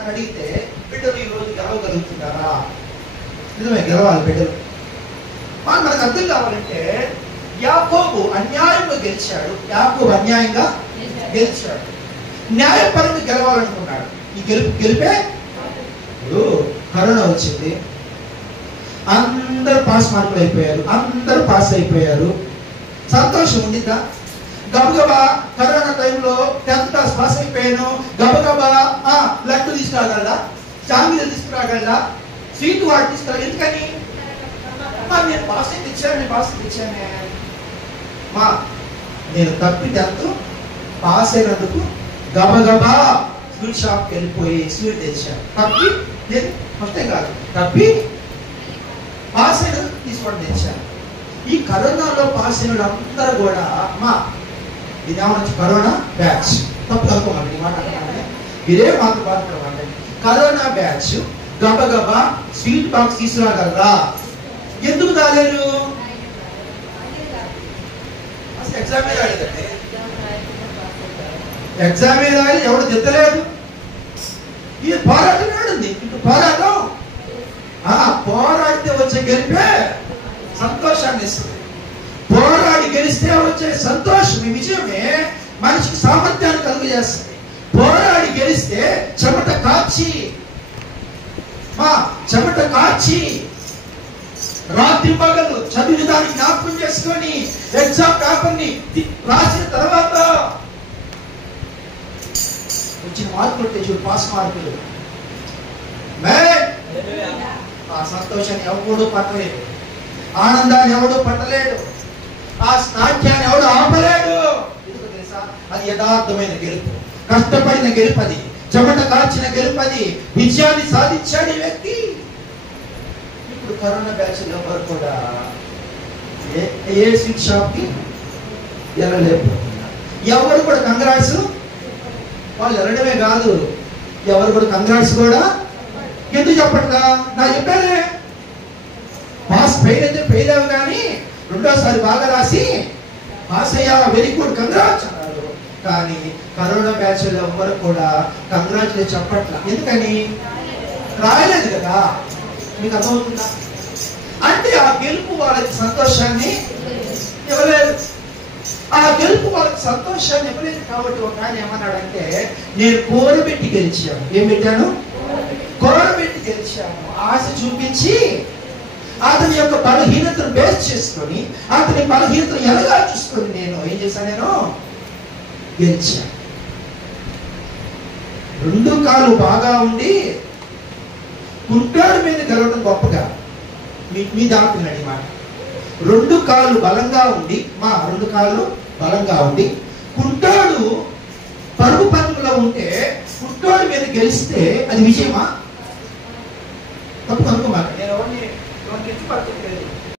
అని అడిగితే బిడ్డలు ఈరోజు గెలవగలుగుతున్నారా? నిజమే, గెలవాలి బిడ్డలు. మనకు అర్థం కావాలంటే యాకోబు అన్యాయంగా గెలిచాడు, యాకోబు అన్యాయంగా గెలిచాడు, న్యాయపరంగా గెలవాలనుకున్నాడు. ఈ గెలిపే ఇప్పుడు కరోనా వచ్చింది, అందరూ పాస్ మార్కులు అయిపోయారు, అందరూ పాస్ అయిపోయారు. సంతోషం ఉండిందా? గబగబా కరోనా టైంలో 10th క్లాస్ పాస్ అయిపోయాను, గబగబా లడ్డు తీసుకురాగలరా, జామీలు తీసుకురాగలరా, స్వీట్ వాడు తీసుకురా. ఎందుకని? నేను పాస్ అయితే ఇచ్చానే మా నేను తప్పి 10th పాస్ అయినందుకు గబగబా స్వీట్ షాప్కి వెళ్ళిపోయి స్వీట్ తెచ్చాను. తప్పి నేను ఫస్టే కాదు, తప్పి పాస్ అయిన తీసుకోవడం తెచ్చాను. ఈ కరోనాలో పాస్ అయిన అందరూ కూడా ఇదేమన్నా కరోనా బ్యాచ్, తప్పు కనుకోమండి మాట, ఇదే మాకు బాధపడమండి. కరోనా బ్యాచ్ గబగబా స్వీట్ బాక్స్ తీసుకురాగలరా? ఎందుకు రాలేరు? అసలు ఎగ్జామే రాలేదండి, ఎగ్జామే రాలి ఎవడు దిద్దలేదు. ఈ పోరాటం ఏడుంది? ఇప్పుడు పోరాటం పోరాడితే వచ్చే గెలిపే సంతోషాన్ని ఇస్తుంది. పోరాడి గెలిస్తే వచ్చే సంతోషం, విజయమే మనిషికి సామర్థ్యాన్ని కలుగజేస్తుంది. పోరాడి గెలిస్తే చెమట కాచి రాత్రి పగలు చదివిన దాన్ని జ్ఞాపకం చేసుకొని ఎగ్జామ్ పేపర్ని రాసిన తర్వాత వచ్చిన మార్కులు చూడు, పాస్ మార్కులు, ఆ సంతోషాన్ని ఎవడు పట్టలేడు, ఆనందాన్ని ఎవడు పట్టలేడు, ఆ నాట్యాన్ని ఎవడు ఆపలేడు. ఎందుకు తెలుసా? అది యథార్థమైన గెలుపు, కష్టపడిన గెలుపది, చెమట కాచిన గెలుపది, విజయాన్ని సాధించాడు ఈ వ్యక్తి. ఇప్పుడు కరోనా బ్యాచ్ ఎవరు కూడా ఏ స్వీట్ షాప్ కి వెళ్ళలేకపోతున్నారు. ఎవరు కూడా కంగ్రాట్స్ వాళ్ళు వెళ్ళడమే కాదు, ఎవరు కూడా కంగ్రాట్స్ కూడా ఎందుకు చెప్పట్లా? నా చెప్పానే పాస్ ఫెయిల్ అయితే ఫెయిల్ అవ్వ, కానీ రెండోసారి బాగా రాసి పాస్ అయ్యా, వెరీ గుడ్, కంగ్రాట్స్ అన్నారు. కానీ కరోనా బ్యాచ్ ఎవరు కూడా కంగ్రాట్స్ చెప్పట్లా. ఎందుకని? రాయలేదు కదా. మీకు అర్థమవుతుందా? అంటే ఆ గెలుపు వాళ్ళకి సంతోషాన్ని ఇవ్వలేదు. ఆ గెలుపు వాళ్ళకి సంతోషాన్ని ఇవ్వలేదు. కాబట్టి ఒక ఆయన ఏమన్నాడంటే, నేను కోరబెట్టి గెలిచాను. ఏం పెట్టాను? కోరబెట్టి గెలిచాను. ఆశ చూపించి అతని యొక్క బలహీనతను బేస్ చేసుకొని, అతని బలహీనతను ఎలాగా చూసుకొని నేను ఏం చేశాను? నేను గెలిచాను. రెండు కాళ్ళు బాగా ఉండి కుంటాడు మీద గెలవడం గొప్పగా మీ దాటున్నాడు మాట. రెండు కాళ్ళు బలంగా ఉండి, రెండు కాళ్ళు బలంగా ఉండి కుంటాడు పరుగు పంతులో ఉంటే కుంటాడు మీద గెలిస్తే అది విజయమా? తప్పు కనుకోమాట.